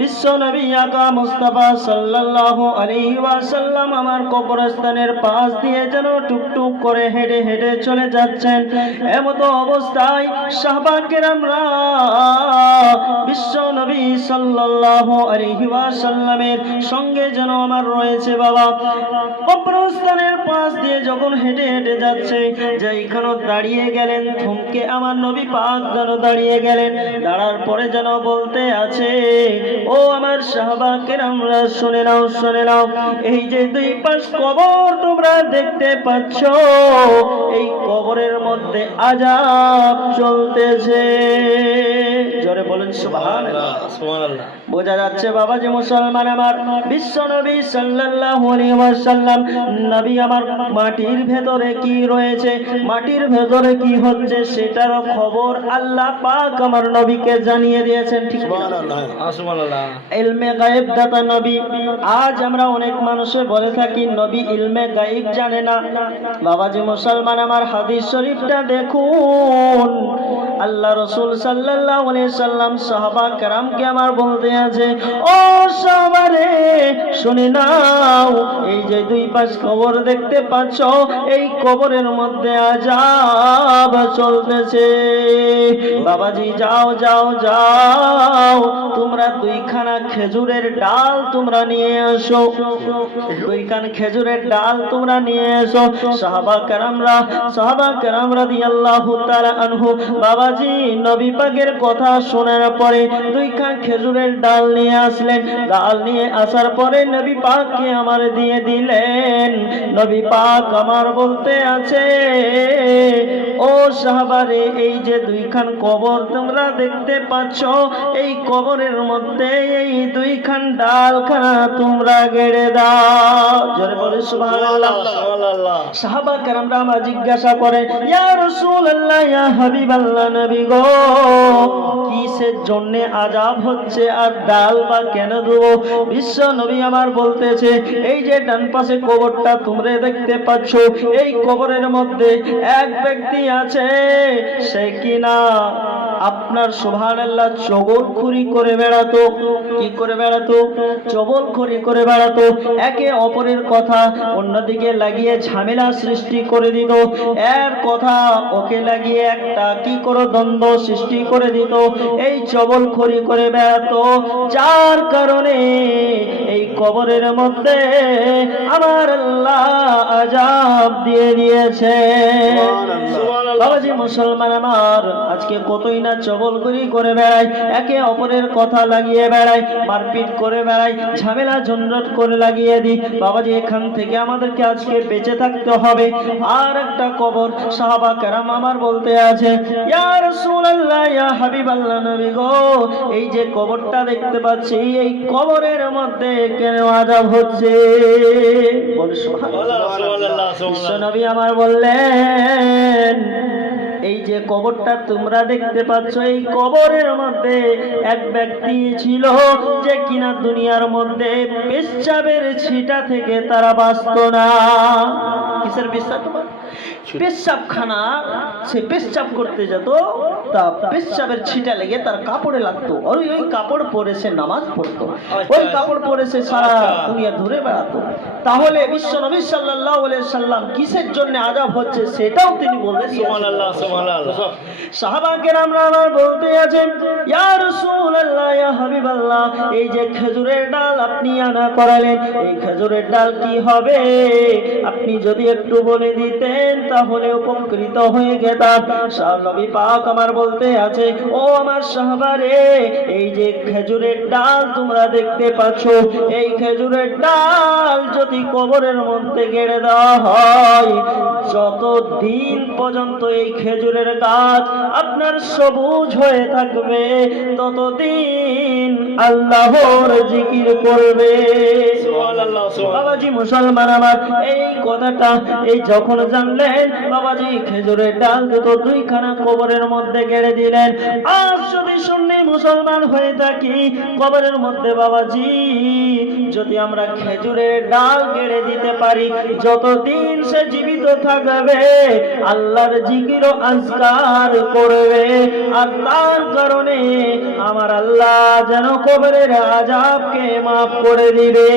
বিশ্ব নবী আকা মুস্তাফা সাল্লাল্লাহু আলাইহি ওয়াসাল্লাম আমার কবরস্থানের পাশ দিয়ে যেন টুকটুক করে হেঁটে হেঁটে চলে যাচ্ছেন। এমতো অবস্থায় সাহবা কেরামরা বিশ্ব নবী সাল্লাল্লাহু আলাইহি ওয়াসাল্লামের সঙ্গে যেন আমার রয়েছে বাবা। কবরস্থানের পাশ দিয়ে যখন হেঁটে হেঁটে যাচ্ছে, যেইখানে দাঁড়িয়ে গেলেন, থমকে আমার নবী পাক যেন দাঁড়িয়ে গেলেন। দাঁড়ার পরে যেন বলতে আছে ও আমার সাহবাকের আমরা শুনে নাও শুনে নাও। এই যে দুই পাশ কবর তোমরা দেখতে পাচ্ছ, এই কবরের মধ্যে আজাব চলতেছে। জোরে বলেন সুবহানাল্লাহ। বোঝা যাচ্ছে বাবা যে মুসলমান আমার বিশ্ব নবী সাল্লাল্লাহু আলাইহি ওয়াসাল্লাম নবী আমার মাটির ভেতরে কি রয়েছে মাটির ভেতরে কি হচ্ছে সেটার খবর আল্লাহ পাক আমার নবীকে জানিয়ে দিয়েছেন ঠিক সুবহানাল্লাহ। ইলমে গায়েব দাতা নবী আজ আমরা অনেক মানুষে বলে থাকি নবী ইলমে গায়েব জানে না। বাবাজি মুসলমান আমার হাদিস শরীফটা দেখুন। আল্লাহ রসুল সাল্লাল্লাহু আলাইহি সাল্লাম সাহাবা কেরামকে আমার বলতে আছে। ও সাহাবারে শুনে নাও, এই যে দুই পাশ কবর দেখতে পাচ্ছ, এই কবরের মধ্যে আজাব চলতেছে। বাবাজি, যাও যাও যাও, তোমরা দুইখানা খেজুরের ডাল তোমরা নিয়ে এসো। দুইখান খেজুরের ডাল তোমরা নিয়ে এসো। সাহাবা কেরামরা সাহাবা কেরামরা দিয়াল্লাহু তাআলা আনহু, বাবাজি, নবী পাকের কথা শোনার পরে দুইখান খেজুরের ডাল নিয়ে আসলেন। ডাল নিয়ে আসার পরে নবী পাককে আমার দিয়ে দিলেন। নবী পাক আমার বলতে আছে, ও সাহাবারে এই যে দুইখান কবর তোমরা দেখতে পাচ্ছ এই কবরের মধ্যে এই দুইখান ডালখানা তোমরা গেড়ে দাও। জোরে বলে সুবহানাল্লাহ। সাহাবা কেরামরা আমার জিজ্ঞাসা করে ইয়া রাসূলুল্লাহ ইয়া হাবিবাল্লাহ নবী গো কিসের জন্য আজাব হচ্ছে আর ডাল বা কেন দেবো বিশ্ব নবী আমার বলতেছে এই যে ডান পাশে কবরটা তোমরা দেখতে পাচ্ছ এই কবরের মধ্যে এক ব্যক্তি আছে সে কিনা আপনার সুবহানাল্লাহ চগলখুরি করে বেড়াতো। কি করে বেড়াতো? চগলখুরি করে বেড়াতো। একে অপরের কথা অন্যদিকে লাগিয়ে ঝামেলা সৃষ্টি করে দিত। এর কথা ওকে লাগিয়ে একটা কি করে দ্বন্দ্ব সৃষ্টি করে দিত। এই চগলখুরি করে বেড়াতো। যার কারণে এই কবরের মধ্যে আমার আল্লাহ আজাব দিয়ে দিয়েছে। বাবাজি মুসলমান আমার আজকে কতই না চগলগুরি করে বেড়ায় একে অপরের কথা লাগিয়ে বেড়ায় মারপিট করে বেড়ায় ঝামেলা ঝঞ্ঝট করে লাগিয়ে দিই। বাবাজি এখান থেকে আমাদেরকে আজকে বেঁচে থাকতে হবে। আর একটা কবর সাহাবা কেরাম আমার বলতে আছে ইয়া রাসূলুল্লাহ ইয়া হাবিবাল্লাহ নবী গো এই যে কবরটা দেখতে পাচ্ছি এই কবরের মধ্যে কেন আযাব হচ্ছে? বলে সুবহানাল্লাহ সুবহানাল্লাহ। বিশ্বনবী আমার বললেন এই যে কবরটা তোমরা দেখতে পাচ্ছ, এই কবরের মধ্যে এক ব্যক্তি ছিল যে কিনা দুনিয়ার মধ্যে পেশাবের ছিটা থেকে তারা বাঁচত না। কিসের বিশ্বাস তোমার? পেশাবখানা সে পেশাব করতে যেত তা পেশাবের ছিটা লেগে তার কাপড়ে লাগতো। আর ওই কাপড় পরে সে নামাজ পড়তো। ওই কাপড় পরে সে সারা দুনিয়া ঘুরে বেড়াতো। তাহলে বিশ্ব নবী সাল্লাল্লাহু আলাইহি সাল্লাম কিসের জন্য আযাব হচ্ছে সেটাও তিনি বললেন। সুবহানাল্লাহ সুবহানাল্লাহ। সাহাবাকের আমরা আমার বলতে আছেন ইয়া হাবিবাল্লাহ, এই যে খেজুরের ডাল আপনি আনা করালেন, এই খেজুরের ডাল কি হবে? আপনি যদি একটু বলে দিতেন, তাহলে উপকৃত হয়ে গেতাম শাহ নবী পাক আমার বলতে আছে, ও আমার সাহাবারে এই যে খেজুরের ডাল তোমরা দেখতে পাচ্ছ, এই খেজুরের ডাল যদি কবরের মধ্যে গেড়ে দেওয়া হয় যত দিন পর্যন্ত এই খেজুরের গাছ আপনার সবুজ হয়ে থাকবে, ততদিন আল্লাহর জিকির করবে। বাবাজি মুসলমান আমার এই কথাটা এই যখন জানলেন বাবাজি খেজুরের ডাল দুটো দুইখানা কবরের মধ্যে গেড়ে দিলেন। আর যদি শুনলে মুসলমান হয়ে থাকি কবরের মধ্যে বাবাজি যদি আমরা খেজুরের ডাল গেড়ে দিতে পারি যতদিন সে জীবিত থাকবে আল্লাহর জিকির আজকার করবে। আর তার কারণে আমার যেন কবরের আজাবকে মাফ করে দিবে।